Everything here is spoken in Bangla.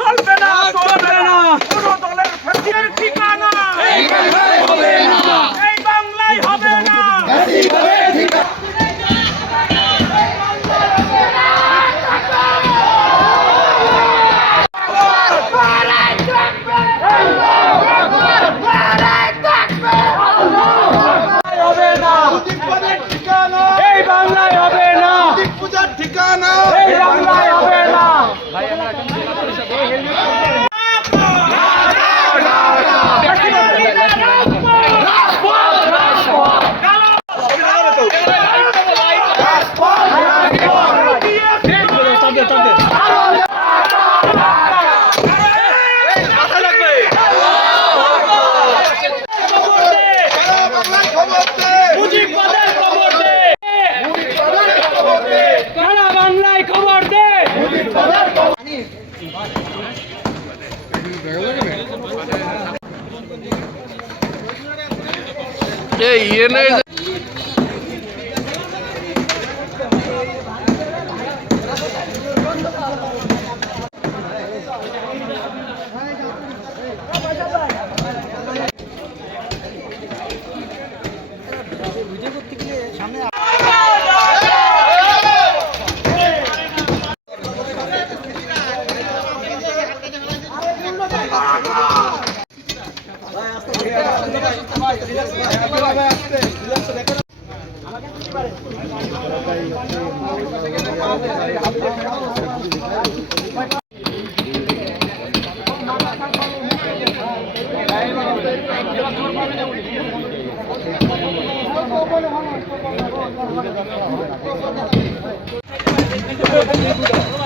চলবে না চলবে না কোন দলের ফাঁসির ঠিকানা এই বাংলায় হবে না এই বাংলায় হবে না এই বাংলায় হবে না পূজার ঠিকানা এই বাংলায় হবে না ভাই আমরা এখন জেলা পরিষদ ये नहीं Thank you.